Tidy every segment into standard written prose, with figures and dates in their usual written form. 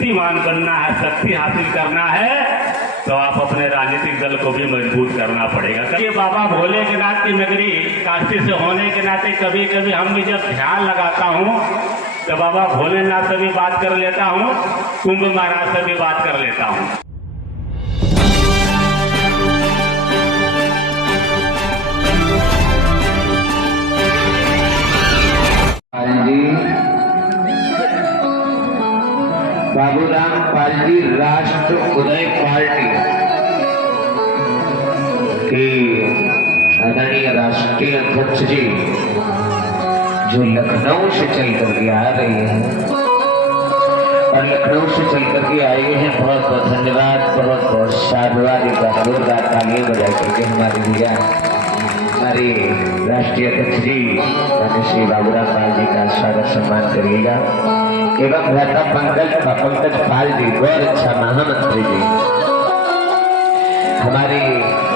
शक्तिमान बनना है, शक्ति हासिल करना है, तो आप अपने राजनीतिक दल को भी मजबूत करना पड़ेगा। कभी बाबा भोलेनाथ की नगरी काशी से होने के नाते कभी कभी हम भी जब ध्यान लगाता हूँ तो बाबा भोलेनाथ से भी बात कर लेता हूँ, कुंभ महाराज से भी बात कर लेता हूँ। बाबूराम पालजी राष्ट्र उदय पार्टी के आदरणीय राष्ट्रीय अध्यक्ष जी जो लखनऊ से चल करके आ रहे हैं और लखनऊ से चल करके आए हैं, बहुत बहुत धन्यवाद, बहुत बहुत साधुवाद। एक बार जोरदार तालियां बजा करके हमारे भैया हमारे राष्ट्रीय अध्यक्ष जी श्री बाबूराम पाल जी का स्वागत सम्मान करिएगा। एवं भ्राता पंकज पाल जी, बहुत अच्छा महामंत्री जी हमारे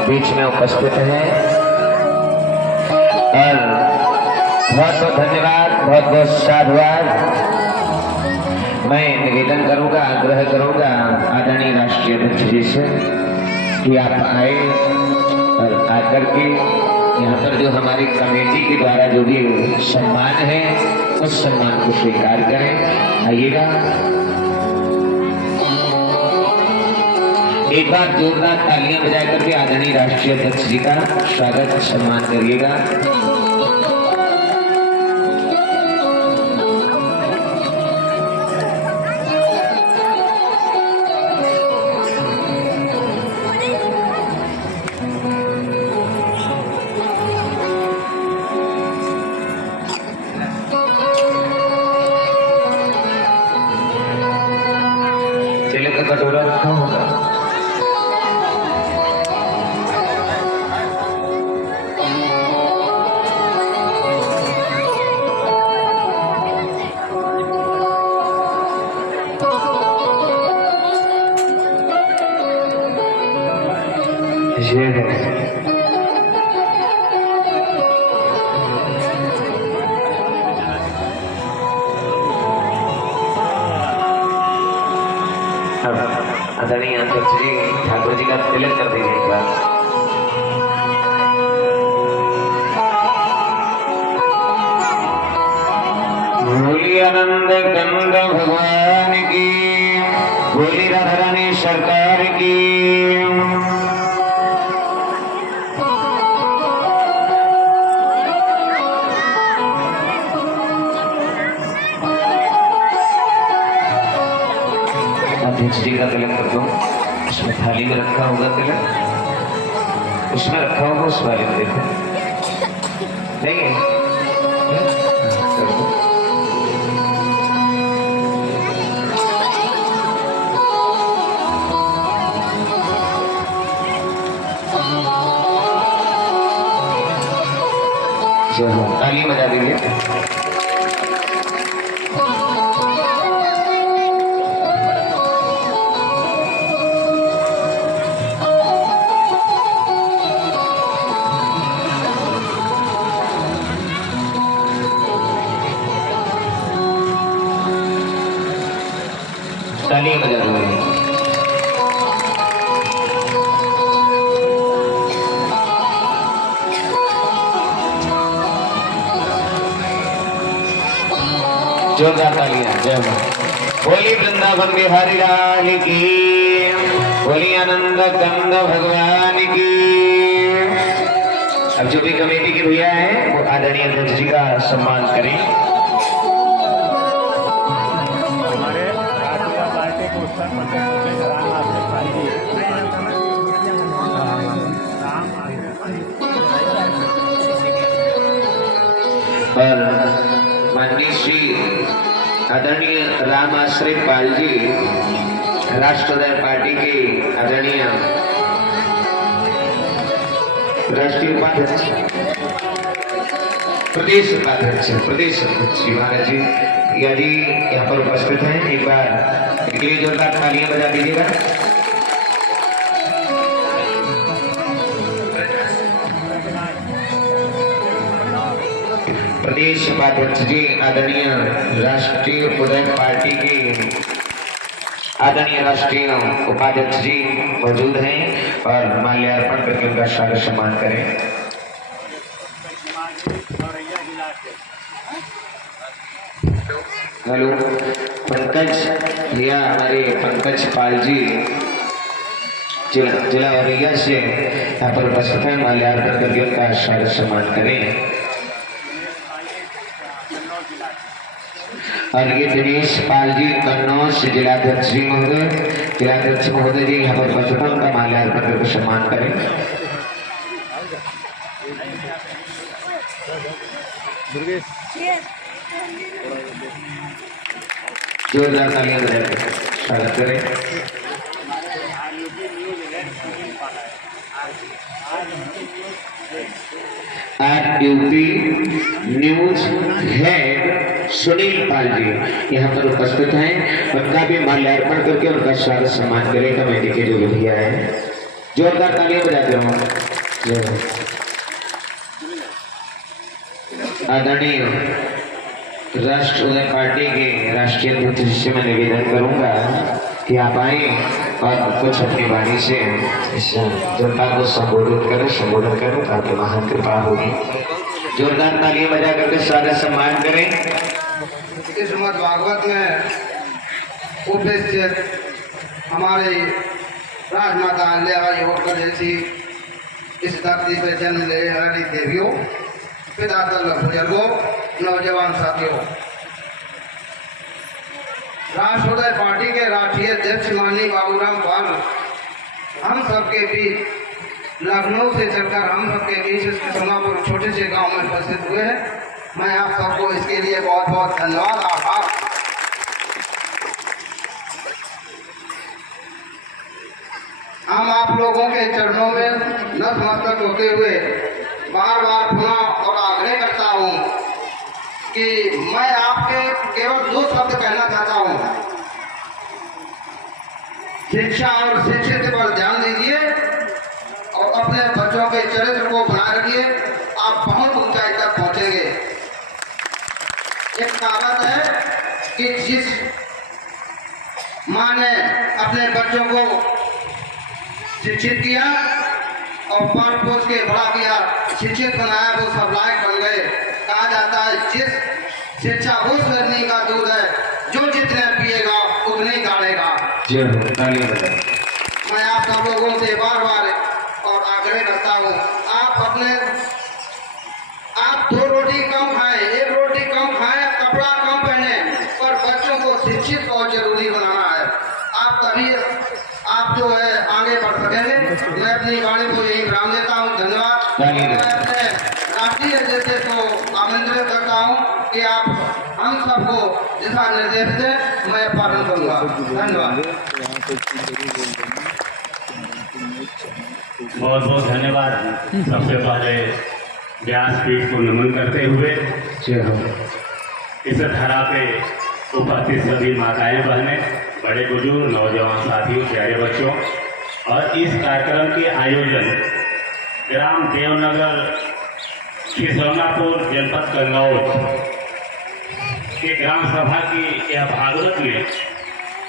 बीच में उपस्थित हैं और बहुत बहुत धन्यवाद, बहुत बहुत साधुवाद। मैं निवेदन करूंगा, आग्रह करूंगा आदरणीय राष्ट्रीय अध्यक्ष जी से कि आप आए और आकर के यहाँ पर जो हमारी कमेटी के द्वारा जो भी सम्मान है उस सम्मान को स्वीकार करें। आइएगा, एक बार जोरदार तालियां बजा करके आदरणीय राष्ट्रीय अध्यक्ष जी का स्वागत सम्मान करिएगा। कटोरा रखा होगा, ये है आदरणीय अध्यक्ष जी, ठाकुर जी का तिलक कर दीजिए एक बार। बोली आनंद गंगा भगवान की, बोली राधा रानी सरकार की। अध्यक्ष जी का तिलक कर दो, उसमें थाली में रखा होगा तिलक, उसमें रखा होगा, उस वाले में देखो, नहीं है? ताली बजा दीजिए। तालियां बजा रहे हैं। जोरदार तालियां। जय मां। बोली वृंदावन बिहारी लाल की, बोली आनंद कंद भगवान की। अब जो भी कमेटी के भैया हैं वो आदरणीय अध्यक्ष जी का सम्मान करें। और माननीय श्री आदरणीय राम आश्रय पाल जी, राष्ट्रोदय पार्टी के आदरणीय राष्ट्रीय उपाध्यक्ष, प्रदेश उपाध्यक्ष, प्रदेश अध्यक्ष महाराज जी या जी यहाँ पर उपस्थित हैं। एक बार इनके लिए जोरदार तालियां बजा दीजिएगा। प्रदेश उपाध्यक्ष जी आदरणीय राष्ट्रीय उदय पार्टी के आदरणीय राष्ट्रीय उपाध्यक्ष जी मौजूद हैं और माल्यार्पण करके उनका स्वागत सम्मान करें। हेलो पंकज भैया, हमारे पंकज पाल जी जिला औरैया से यहाँ पर उपस्थित है, माल्यार्पण करके उनका स्वागत सम्मान करें। और ये दिनेश पाल जी कन्नौज जिलाध्यक्ष जी महोदय जी यहाँ पर उपस्थित है, उनका माल्यार्पण करके सम्मान करें। जोरदार तालियां बजाकर स्वागत करें। UP news head Sunil Pal ji यहाँ पर उपस्थित हैं, उनका भी माल्यार्पण करके उनका स्वागत सम्मान करें कमेटी के जो भैया है। जोरदार तालियां बजाते रहो। आदरणीय राष्ट्रीय पार्टी के राष्ट्रीय अध्यक्ष से मैं निवेदन करूंगा कि आप आए और कुछ अपनी वाणी से इस जनता को संबोधित करें ताकि महान कृपा होगी। जोरदार तालियां बजा करके स्वागत सम्मान करें। इस श्रीमद् भागवत में उपस्थित हमारे राजमाता अहिल्याबाई होलकर जैसी इस धरती पर जन्म ले रही देवियों, पिता बुजुर्गों, नौजवान साथियों, राष्ट्रोदय पार्टी के राष्ट्रीय अध्यक्ष माननीय बाबूराम पाल हम सबके बीच लखनऊ से चलकर हम सबके बीच इस सोनापुर छोटे से गांव में उपस्थित हुए हैं। मैं आप सबको इसके लिए बहुत बहुत धन्यवाद, आभार। हम आप लोगों के चरणों में नतमस्तक होते हुए बार बार पुनः और आग्रह करता हूँ कि मैं आपके केवल 2 शब्द कहना चाहता हूँ। शिक्षा और शिक्षित पर ध्यान दीजिए और अपने बच्चों के चरित्र को बनाए रखिए, आप बहुत ऊंचाई तक पहुंचेंगे। एक कहावत है कि जिस माँ ने अपने बच्चों को शिक्षित किया और पाल पोस के बड़ा किया, शिक्षित बनाया, वो सब लायक बन गए। कहा जाता है जिस शिक्षा उस धरनी का दूध है जो जितने पिएगा उतने गाड़ेगा। मैं आप सब लोगों से बार बार और आग्रह करता हूँ, आप 2 रोटी कम खाएं, 1 रोटी कम खाएं, कपड़ा कम पहने, पर बच्चों को शिक्षित और जरूरी बनाना है। आप तभी आप जो है आगे बढ़ सकेंगे। मैं अपनी वाणी को यही विराम देता हूँ। धन्यवाद। मैं अपने राष्ट्रीय अध्यक्ष को आमंत्रित करता हूँ कि आप हम सबको दिशा निर्देश दें, मैं पालन करूँगा। धन्यवाद। बहुत बहुत धन्यवाद। सबसे पहले व्यासपीठ को नमन करते हुए इस धरा पे उपस्थित सभी माताएं बहनें, बड़े बुजुर्ग, नौजवान साथियों, प्यारे बच्चों, और इस कार्यक्रम के आयोजन ग्राम देवनगर खिसौनापुर जनपद कन्नौज के ग्राम सभा की यह भागवत में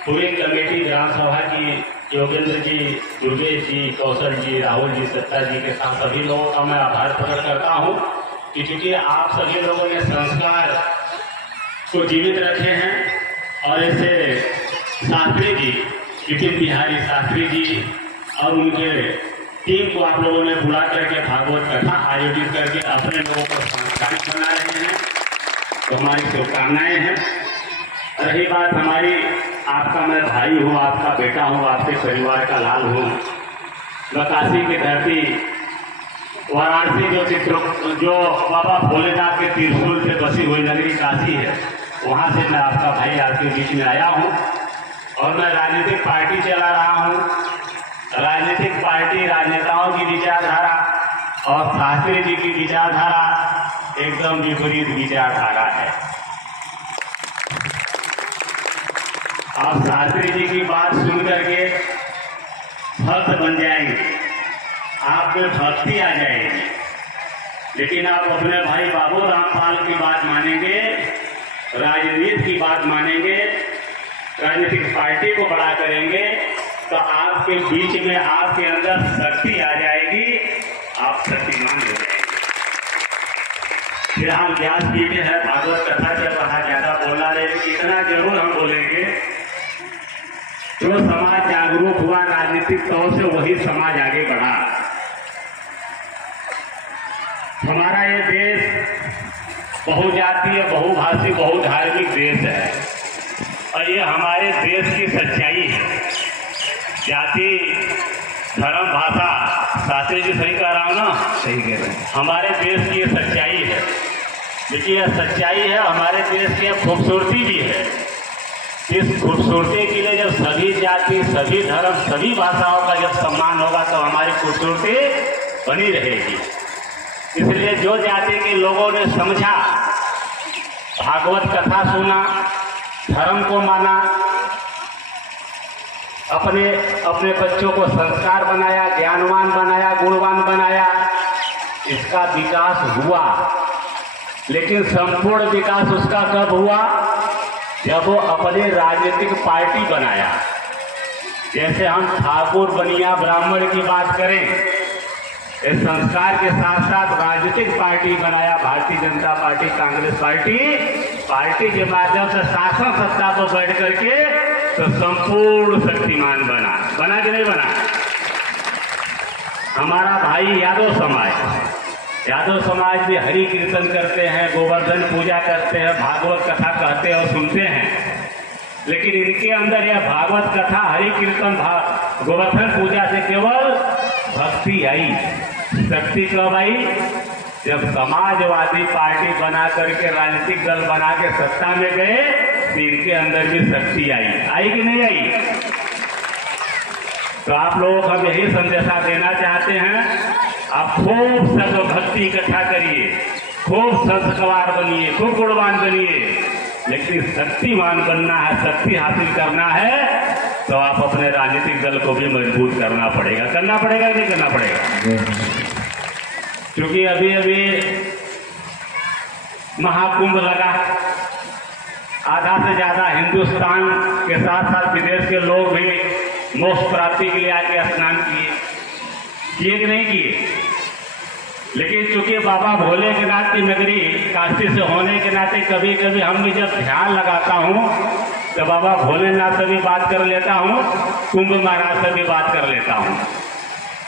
पूरी कमेटी ग्राम सभा की योगेंद्र जी, दुर्गेश जी, कौशल जी, राहुल जी, सत्ता जी के साथ सभी लोगों का मैं आभार प्रकट करता हूँ कि चूंकि आप सभी लोगों ने संस्कार को जीवित रखे हैं और ऐसे शास्त्री जी, विपिन बिहारी शास्त्री जी और उनके टीम को आप लोगों ने बुला करके भागवत कथा आयोजित करके अपने लोगों को सांस्कृतिक बना रहे हैं, तो हमारी शुभकामनाएं हैं। रही बात हमारी, आपका मैं भाई हूँ, आपका बेटा हूँ, आपके परिवार का लाल हूँ। मैं काशी की धरती वाराणसी जो बाबा भोलेनाथ के त्रिशूल से बसी हुई नगरी काशी है, वहाँ से मैं आपका भाई आपके बीच में आया हूँ और मैं राजनीतिक पार्टी चला रहा हूँ। राजनीतिक पार्टी राजनेताओं की विचारधारा और शास्त्री जी की विचारधारा एकदम विपरीत विचारधारा है। आप शास्त्री जी की बात सुन करके भक्त बन जाएंगे, आप में भक्ति आ जाएगी, लेकिन आप अपने भाई बाबू रामपाल की बात मानेंगे, राजनीति की बात मानेंगे, राजनीतिक पार्टी को बढ़ा कर आपके बीच में आपके अंदर शक्ति आ जाएगी, आप शक्तिमान हो जाएंगे। फिर हम व्यास जी के है भागवत कथा चल रहा, ज्यादा बोलना नहीं, इतना जरूर हम बोलेंगे, जो समाज जागरूक हुआ राजनीतिक तौर से वही समाज आगे बढ़ा। हमारा ये देश बहुजातीय, बहुभाषी, बहुधार्मिक देश है और ये हमारे देश की सच्चाई है। जाति, धर्म, भाषा, शास्त्री जी सही कह रहा हूँ ना? सही कह रहे हैं। हमारे देश की ये सच्चाई है। देखिए यह सच्चाई है, हमारे देश की खूबसूरती भी है। इस खूबसूरती के लिए जब सभी जाति, सभी धर्म, सभी भाषाओं का जब सम्मान होगा तो हमारी खूबसूरती बनी रहेगी। इसलिए जो जाति के लोगों ने समझा, भागवत कथा सुना, धर्म को माना, अपने अपने बच्चों को संस्कार बनाया, ज्ञानवान बनाया, गुणवान बनाया, इसका विकास हुआ। लेकिन संपूर्ण विकास उसका कब हुआ? जब वो अपने राजनीतिक पार्टी बनाया। जैसे हम ठाकुर, बनिया, ब्राह्मण की बात करें, इस संस्कार के साथ साथ राजनीतिक पार्टी बनाया, भारतीय जनता पार्टी, कांग्रेस पार्टी के माध्यम से शासन सत्ता पर बैठ करके तो संपूर्ण शक्तिमान बना कि नहीं बना? हमारा भाई यादव समाज भी हरि कीर्तन करते हैं, गोवर्धन पूजा करते हैं, भागवत कथा कहते हैं और सुनते हैं। लेकिन इनके अंदर यह भागवत कथा, हरि कीर्तन, गोवर्धन पूजा से केवल भक्ति आई। शक्ति कब आई? जब समाजवादी पार्टी बना करके, राजनीतिक दल बना के सत्ता में गए तो इनके अंदर भी शक्ति आई कि नहीं आई? तो आप लोगों को हम यही संदेशा देना चाहते हैं, आप खूब सर्वभक्ति इकट्ठा करिए, खूब संस्कार बनिए, खूब गुणवान बनिए, लेकिन शक्तिमान बनना है, शक्ति हासिल करना है तो आप अपने राजनीतिक दल को भी मजबूत करना पड़ेगा कि नहीं करना पड़ेगा? क्योंकि अभी महाकुंभ लगा, आधा से ज्यादा हिंदुस्तान के साथ साथ विदेश के लोग भी मोक्ष प्राप्ति के लिए आके स्नान किए कि नहीं किए? लेकिन चूंकि बाबा भोलेनाथ की नगरी काशी से होने के नाते कभी कभी हम भी जब ध्यान लगाता हूँ तो बाबा भोलेनाथ से भी बात कर लेता हूँ, कुंभ महाराज से भी बात कर लेता हूँ।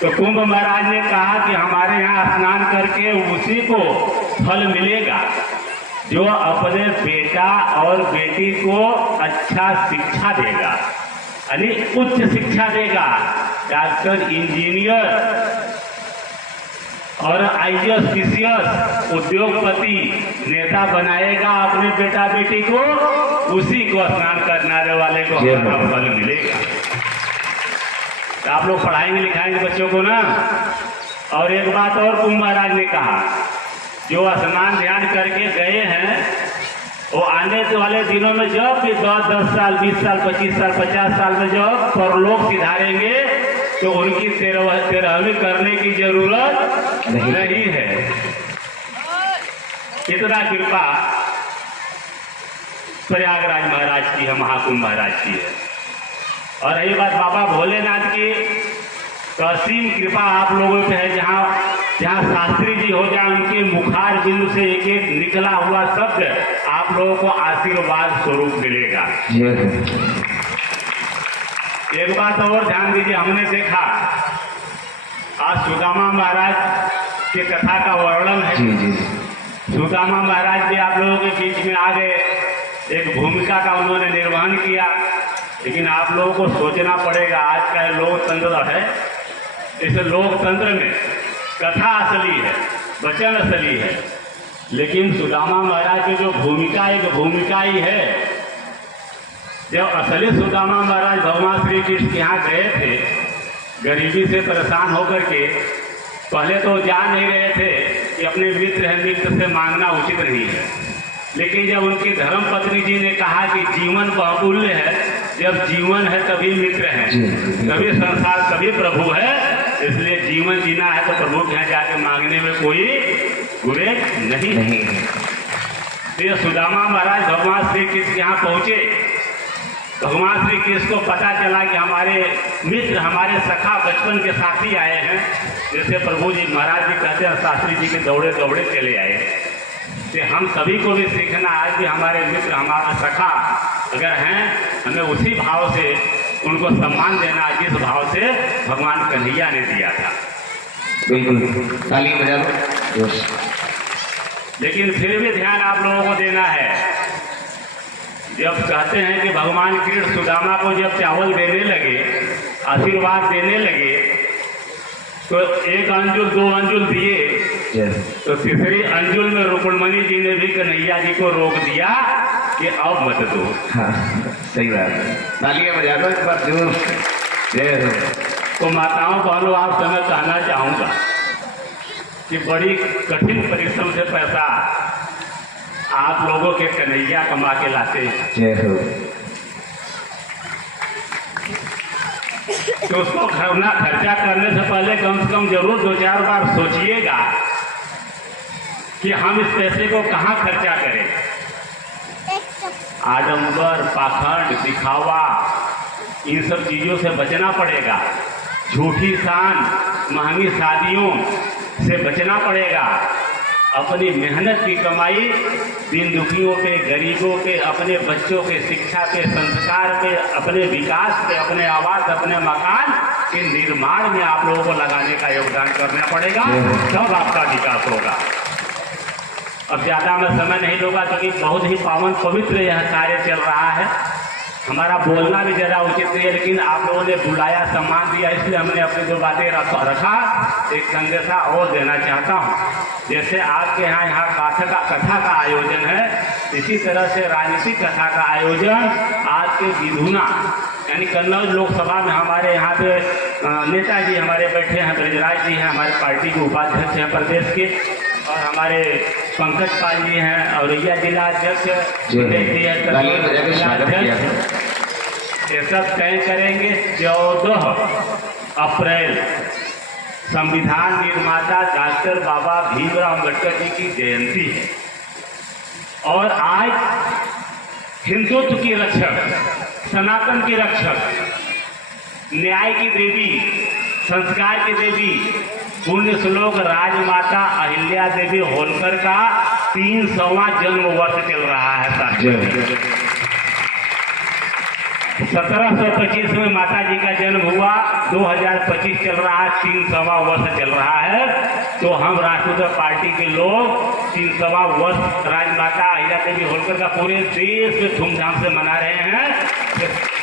तो कुंभ महाराज ने कहा कि हमारे यहाँ स्नान करके उसी को फल मिलेगा जो अपने बेटा और बेटी को अच्छा शिक्षा देगा, यानी उच्च शिक्षा देगा, डॉक्टर, इंजीनियर और IAS, PCS, उद्योगपति, नेता बनाएगा अपने बेटा बेटी को, उसी को स्नान करने वाले को हमारा फल मिलेगा। तो आप लोग पढ़ाएंगे लिखाएंगे बच्चों को ना। और एक बात और कुंभ महाराज ने कहा, जो स्नान ध्यान करके गए हैं वो आने वाले दिनों में जब भी 10 साल, 20 साल, 25 साल, 50 साल में जब परलोक सिधारेंगे तो उनकी 13वीं करने की जरूरत नहीं है। इतना कृपा प्रयागराज महाराज की है, महाकुंभ महाराज की है। और रही बात बाबा भोलेनाथ की, तो असीम कृपा आप लोगों पे है। जहाँ शास्त्री जी हो जाए, उनके मुखार बिंदु से एक एक निकला हुआ शब्द आप लोगों को आशीर्वाद स्वरूप मिलेगा। एक बात और ध्यान दीजिए, हमने देखा आज सुदामा महाराज के कथा का वर्णन है। सुदामा महाराज भी आप लोगों के बीच में आ गए, एक भूमिका का उन्होंने निर्वहन किया। लेकिन आप लोगों को सोचना पड़ेगा, आज का लोकतंत्र है, इस लोकतंत्र में कथा असली है, वचन असली है, लेकिन सुदामा महाराज की जो भूमिका एक भूमिका ही है। जब असली सुदामा महाराज भगवान श्री कृष्ण के यहाँ गए थे, गरीबी से परेशान होकर के, पहले तो जान नहीं रहे थे कि अपने मित्र है, मित्र से मांगना उचित नहीं है। लेकिन जब उनकी धर्म पत्नी जी ने कहा कि जीवन बहुमूल्य है, जब जीवन है तभी मित्र है, तभी संसार, तभी प्रभु है, इसलिए जीवन जीना है तो प्रभु के यहाँ जाके मांगने में कोई गुरेज नहीं है। तो ये सुदामा महाराज भगवान श्री कृष्ण के यहाँ पहुंचे भगवान श्री कृष्ण को पता चला कि हमारे मित्र, हमारे सखा, बचपन के साथी आए हैं, जैसे प्रभु जी महाराज जी कहते हैं शास्त्री जी के दौड़े दौड़े चले आए। तो हम सभी को भी सीखना है कि हमारे मित्र, हमारे सखा अगर हैं, हमें उसी भाव से उनको सम्मान देना जिस भाव से भगवान कन्हैया ने दिया था। बिल्कुल, ताली बजा लो। लेकिन फिर भी ध्यान आप लोगों को देना है, जब कहते हैं कि भगवान कृष्ण सुदामा को जब चावल देने लगे, आशीर्वाद देने लगे, तो एक अंजुल, 2 अंजुल दिए, तो तीसरी अंजुल में रुक्मणी जी ने भी कन्हैया जी को रोक दिया कि अब मत दो। हाँ, सही बात है, तालियां बजा लो एक बार जोर। जय हो। तो माताओं बहनों, आप समय कहना चाहूँगा कि बड़ी कठिन परिश्रम से पैसा आप लोगों के कन्हैया कमा के लाते हैं। जय हो। तो उसको खर्चा करने से पहले कम से कम जरूर 2-4 बार सोचिएगा कि हम इस पैसे को कहाँ खर्चा करें। आडंबर, पाखंड, दिखावा, इन सब चीज़ों से बचना पड़ेगा। झूठी शान, महंगी शादियों से बचना पड़ेगा। अपनी मेहनत की कमाई दीन दुखियों पे, गरीबों पे, अपने बच्चों के शिक्षा पे, संस्कार पे, अपने विकास पे, अपने आवास, अपने मकान के निर्माण में आप लोगों को लगाने का योगदान करना पड़ेगा, तब आपका विकास होगा। अब ज़्यादा मैं समय नहीं दूंगा क्योंकि बहुत ही पावन पवित्र यह कार्य चल रहा है। हमारा बोलना भी ज़्यादा उचित नहीं है, लेकिन आप लोगों ने बुलाया, सम्मान दिया, इसलिए हमने अपनी जो बातें रखा। एक संदेशा और देना चाहता हूँ। जैसे आपके यहाँ कथा का आयोजन है, इसी तरह से राजनीतिक कथा का आयोजन आज के विधुना यानी कन्नौज लोकसभा में हमारे यहाँ पे नेताजी हमारे बैठे हैं, ब्रजराज जी हैं, हमारे पार्टी के उपाध्यक्ष हैं प्रदेश के, और हमारे पंकज पाल जी हैं, औरैया जिला अध्यक्ष, ये सब तय करेंगे 14 अप्रैल संविधान निर्माता डॉक्टर बाबा भीमराव अम्बेडकर जी की जयंती है। और आज हिंदुत्व की रक्षक, सनातन की रक्षक, न्याय की देवी, संस्कार की देवी, पुण्य श्लोक राजमाता अहिल्या देवी होलकर का 300वां जन्म वर्ष चल रहा है साथियों। 1725 में माता जी का जन्म हुआ, 2025 चल रहा है, 300वां वर्ष चल रहा है। तो हम राष्ट्रीय पार्टी के लोग 300वां वर्ष राजमाता अहिल्या देवी होलकर का पूरे देश में धूमधाम से मना रहे हैं।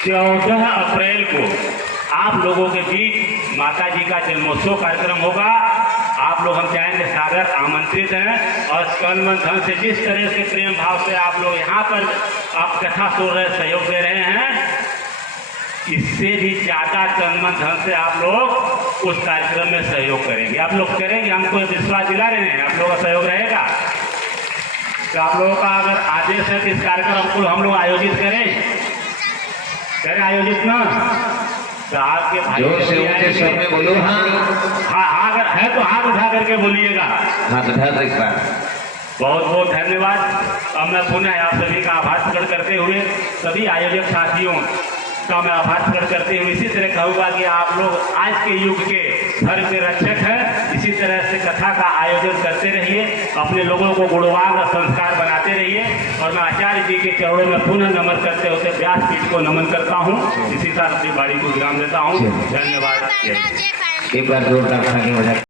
14 अप्रैल को आप लोगों के बीच माता जी का जन्मोत्सव कार्यक्रम होगा। आप लोग हम चाहेंगे सादर आमंत्रित हैं, और तन मन धन से जिस तरह से प्रेम भाव से आप लोग यहाँ पर आप कथा सुन रहे, सहयोग दे रहे हैं, इससे भी ज़्यादा तन मन धन से आप लोग उस कार्यक्रम में सहयोग करेंगे। आप लोग करेंगे, हमको विश्वास दिला रहे हैं, आप लोगों का सहयोग रहेगा। तो आप लोगों का अगर आदेश है कि इस कार्यक्रम को हम लोग आयोजित करें आयोजित ना, तो आपके भाई में बोलो। हाँ, अगर है तो हाथ उठा करके बोलिएगा। हाथ उठा दो एक बार। बहुत बहुत धन्यवाद। अब मैं पुनः आप सभी का आभार प्रकट करते हुए सभी आयोजक साथियों का मैं आभार प्रकट करते हुए इसी तरह कहूँगा कि आप लोग आज के युग के धर्म के रक्षक हैं। इसी तरह से कथा का आयोजन करते रहिए, अपने लोगों को गुणवान और संस्कार बनाते रहिए। और मैं आचार्य जी के चरणों में पुनः नमन करते होते व्यासपीठ को नमन करता हूँ। इसी साथ अपनी बाड़ी को विराम देता हूँ। धन्यवाद। एक बार जोरदार ताली बजा।